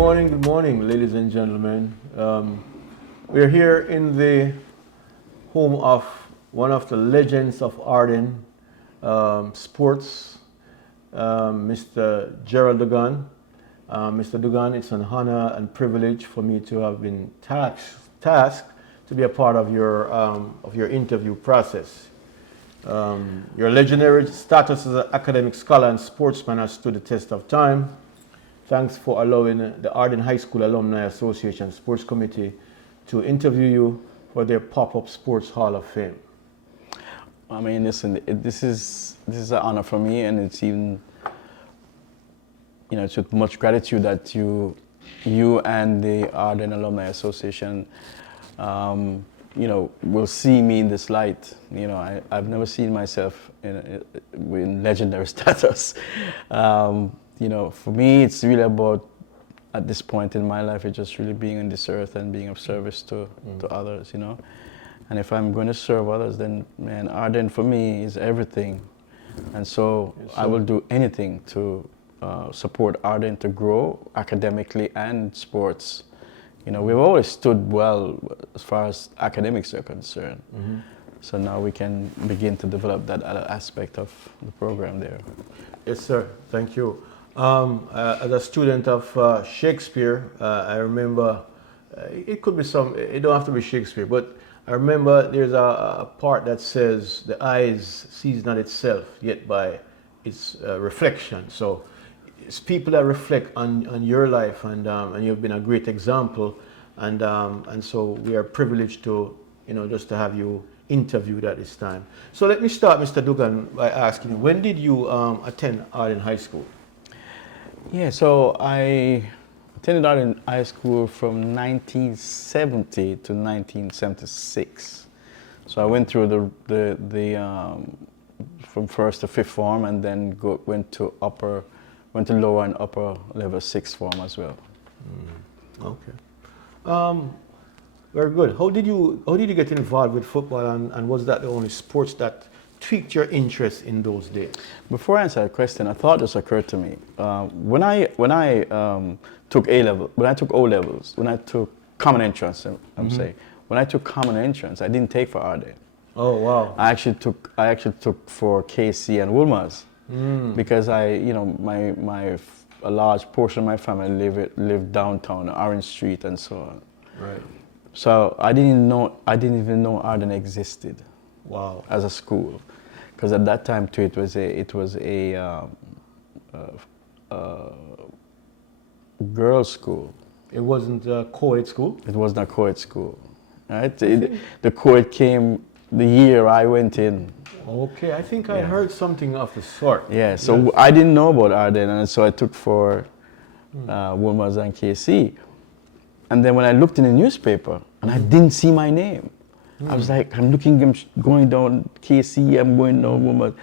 good morning, ladies and gentlemen. We're here in the home of one of the legends of Ardenne sports, Mr. GERALD DUGGAN. Mr. DUGGAN, it's an honor and privilege for me to have been tasked to be a part of your interview process. Your legendary status as an academic scholar and sportsman has stood the test of time. Thanks for allowing the Ardenne High School Alumni Association Sports Committee to interview you for their pop-up Sports Hall of Fame. I mean, listen, this is an honor for me, and it's even, it's with much gratitude that you and the Ardenne Alumni Association, will see me in this light. I've never seen myself in legendary status. For me, it's really about, at this point in my life, it's just really being on this earth and being of service to others, And if I'm going to serve others, then, man, Ardenne for me is everything. And so I will do anything to support Ardenne to grow academically and sports. We've always stood well as far as academics are concerned. So now we can begin to develop that other aspect of the program there. Yes, sir. Thank you. As a student of Shakespeare, I remember, it could be it don't have to be Shakespeare, but I remember there's a part that says, the eyes sees not itself, yet by its reflection. So it's people that reflect on your life, and you've been a great example, and so we are privileged to, just to have you interviewed at this time. So let me start, Mr. Duggan, by asking you, when did you attend Ardenne High School? Yeah, so I attended Ardenne High School from 1970 to 1976. So I went through from first to fifth form, and then went to lower and upper level sixth form as well. Okay. Very good. How did you get involved with football, and was that the only sports that tweaked your interest in those days? Before I answer that question, a thought just occurred to me. When I took O levels, when I took common entrance, saying, when I took common entrance, I didn't take for Ardenne. Oh wow! I actually took for KC and Wolmer's because a large portion of my family lived downtown, Orange Street, and so on. Right. So I didn't even know Ardenne existed. Wow. As a school, because at that time too, it was a girls' school. It wasn't a co-ed school? It wasn't a co-ed school, right? The co-ed came the year I went in. Okay, I think I heard something of the sort. Yeah, so I didn't know about Ardenne, and so I took for Wolmer's and KC. And then when I looked in the newspaper, and I didn't see my name, I was like, I'm going down KC, I'm going down Wolmer's.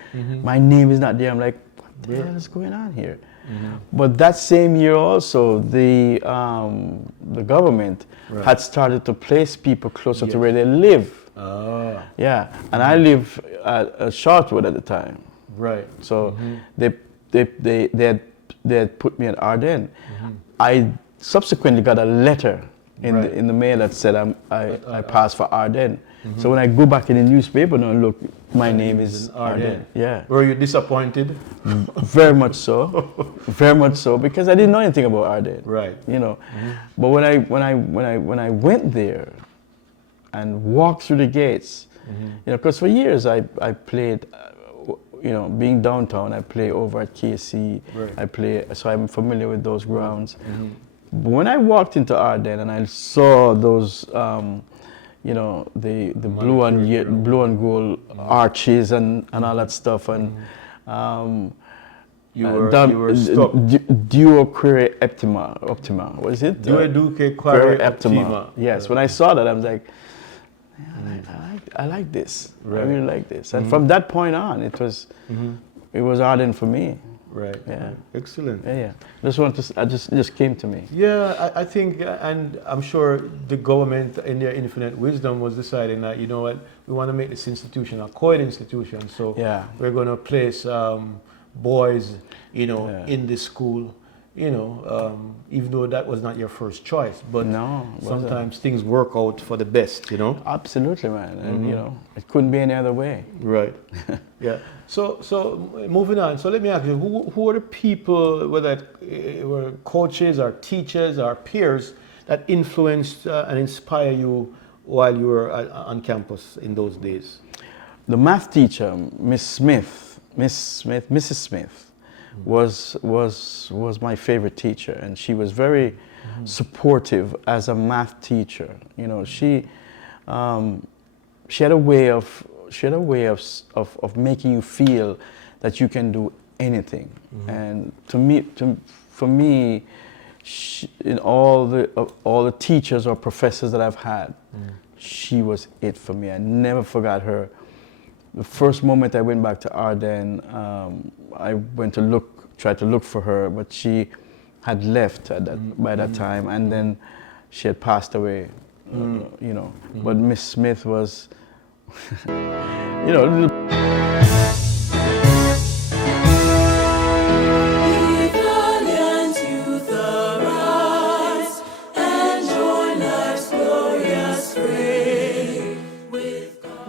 My name is not there. I'm like, what the hell is going on here? But that same year also, the government had started to place people closer to where they live. Oh. Yeah, and I live at Shortwood at the time. Right. So they had put me at Ardenne. I subsequently got a letter in the mail that said I passed for Ardenne. So when I go back in the newspaper now, look, my name is Ardenne. Yeah. Were you disappointed? Very much so. Very much so, because I didn't know anything about Ardenne. Right. But when I went there and walked through the gates, because for years I played, being downtown, I play over at KC. Right. So I'm familiar with those grounds. But when I walked into Ardenne and I saw those, the blue and gold arches and all that stuff, and you were stuck. Duo Query Optima. What is it? Duo Query Optima. Yes. When I saw that, I was like, I like this. Right. I really like this. And from that point on, it was Ardenne for me. Right. Yeah. Excellent. Yeah. Just came to me. Yeah, I think, and I'm sure the government, in their infinite wisdom, was deciding that, you know what, we want to make this institution a co-ed institution. So we're going to place boys, in the school, you know, even though that was not your first choice, but No, it wasn't. sometimes things work out for the best, you know? Absolutely, man. And you know, it couldn't be any other way. Right. Yeah. So moving on. So let me ask you, who are the people, whether it were coaches or teachers or peers, that influenced and inspire you while you were on campus in those days? The math teacher, Mrs. Smith, was my favorite teacher, and she was very supportive as a math teacher. You know, she had a way of making you feel that you can do anything. And for me, in all the teachers or professors that I've had, she was it for me. I never forgot her. The first moment I went back to Ardenne, I tried to look for her, but she had left by that time, and then she had passed away. You know, but Miss Smith was, you know.